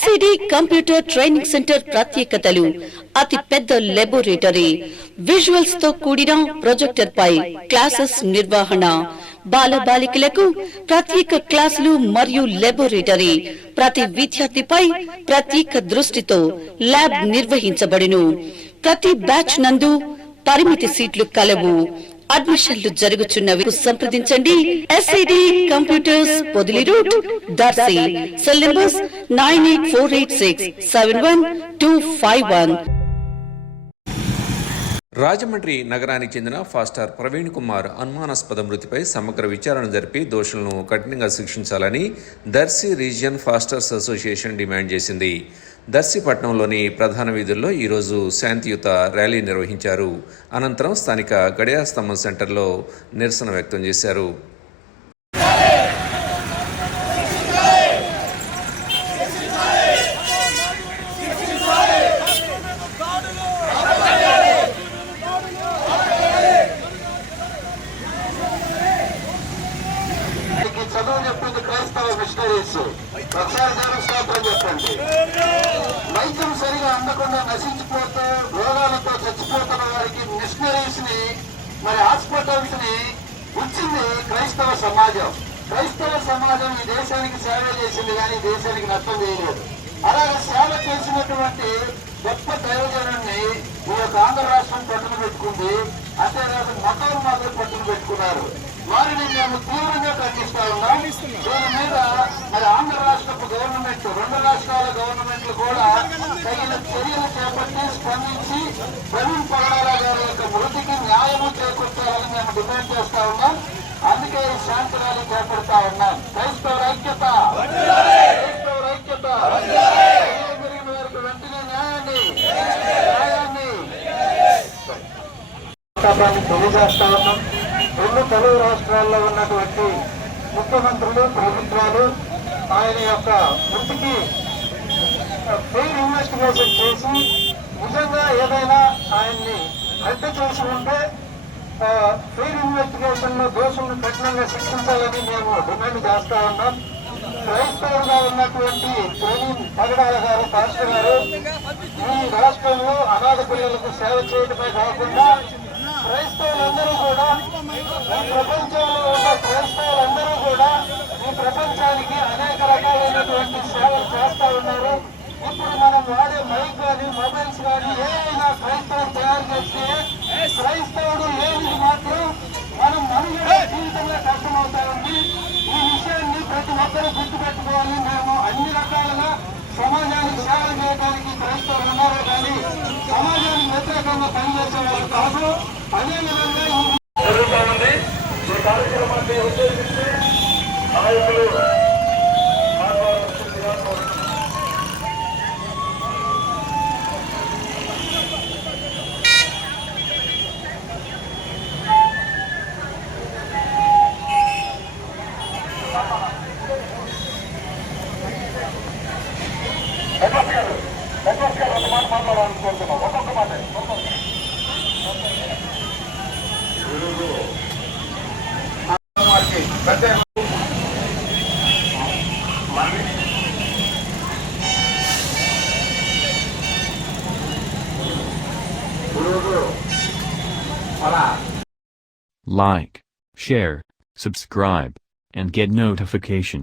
SCD computer training centre ప్రత్యేకతలు అతి పెద్ద లాబొరేటరీ, విజువల్స్ తో కూడిన ప్రొజెక్టర్ పై క్లాసెస్ నిర్వహణ, బాలబాలికలకు ప్రత్యేక క్లాసులు మరియు లాబొరేటరీ, ప్రతి విద్యార్థిపై ప్రత్యేక దృష్టితో ల్యాబ్ నిర్వహించబడును. ప్రతి బ్యాచ్ నందు పరిమితి సీట్లు కలవు. అడ్మిషన్లు జరుగుచున్నవి. సంప్రదించండి. SCD computers, Podili route, Darsi. Cell numbers 9848671251. Rajahmundry నగరానికి చెందిన ఫాస్టర్ ప్రవీణ్ కుమార్ అనుమానాస్పద మృతిపై సమగ్ర విచారణ జరిపి దోషులను కఠినంగా శిక్షించాలని Darsi region pastors association demand చేసింది. దర్శి పట్టణంలోని ప్రధాన వీధుల్లో ఈరోజు శాంతియుత ర్యాలీ నిర్వహించారు. అనంతరం స్థానిక గడియార స్తంభం సెంటర్లో నిరసన వ్యక్తం చేశారు. చదువు చెప్పింది క్రైస్తవ మిషనరీస్. ఒకసారి స్తోత్రం చెప్పండి. వైద్యం సరిగా అందకుండా నశించిపోతూ రోగాలతో చచ్చిపోతున్న వారికి మిషనరీస్ ని, మరి హాస్పిటల్స్ ని ఇచ్చింది క్రైస్తవ సమాజం. క్రైస్తవ సమాజం ఈ దేశానికి సేవ చేసింది, కానీ దేశానికి నష్టం చేయలేదు. అలాగే సేవ చేసినటువంటి గొప్ప దైవజనుడిని ఈ యొక్క ఆంధ్ర రాష్ట్రం పట్టున పెట్టుకుంది. అంతేకాదు మతోన్మాదులు పట్టున పెట్టుకున్నారు. వారిని మేము తీవ్రంగా ఖండిస్తా ఉన్నాం. దీని మీద మరి ఆంధ్ర రాష్ట్రపు గవర్నమెంట్, రెండు రాష్ట్రాల గవర్నమెంట్లు కూడా తగిన చర్యలు చేపట్టి స్పందించి ప్రవీణ్ పగడాల గారి యొక్క మృతికి న్యాయము చేకూర్చాలని మేము డిమాండ్ చేస్తా ఉన్నాం. అందుకే ఈ శాంతి ర్యాలీ చేపడతా ఉన్నాం. క్రైస్తవ ఐక్యత, క్రైస్తవ ఐక్యత. జరిగిన వారికి వెంటనే న్యాయాన్ని తెలియజేస్తా ఉన్నాం. రెండు తెలుగు రాష్ట్రాల్లో ఉన్నటువంటి ముఖ్యమంత్రులు, ప్రభుత్వాలు ఆయన యొక్క మృతికి ఫెయిర్ ఇన్వెస్టిగేషన్ చేసి నిజంగా ఏదైనా ఆయన్ని హత్య చేసి ఉంటే ఫెయిర్ ఇన్వెస్టిగేషన్ లో దోషులను కఠినంగా శిక్షించాలని మేము డిమాండ్ చేస్తా ఉన్నాం. క్రైస్తవులుగా ఉన్నటువంటి ప్రవీణ్ పగడాల గారు, పాస్టర్ గారు, ఈ రాష్ట్రంలో అనాథ పిల్లలకు సేవ చేయడమే కాకుండా క్రైస్తవులందరూ కూడా, ఈ ప్రపంచంలో ఉన్న క్రైస్తవులందరూ కూడా ఈ ప్రపంచానికి అనేక రకాలైనటువంటి సేవలు చేస్తా ఉన్నారు. ఇప్పుడు మనం వాడే మైక్ కానీ, మొబైల్స్ కానీ ఏదైనా క్రైస్తవుడు తయారు చేస్తే క్రైస్తవుడు లేనిది మాత్రం మనం మనుగడ జీవితంలో కష్టమవుతా ఉంది. ఈ విషయాన్ని ప్రతి ఒక్కరూ గుర్తుపెట్టుకోవాలి. మేము అన్ని రకాలుగా సమాజానికి సేవలు చేయడానికి క్రైస్తవులు ఉన్నారో కానీ సమాజానికి వ్యతిరేకంగా పనిచేసే వాళ్ళు కాదు. అదేవిధంగా జరుగుతా ఉంది. ఈ కార్యక్రమాన్ని ఉద్దేశించి నాయకులు మాట్లాడాలనుకుంటున్నాం. ఒక్కొక్క మాట like, share, subscribe, and get notification.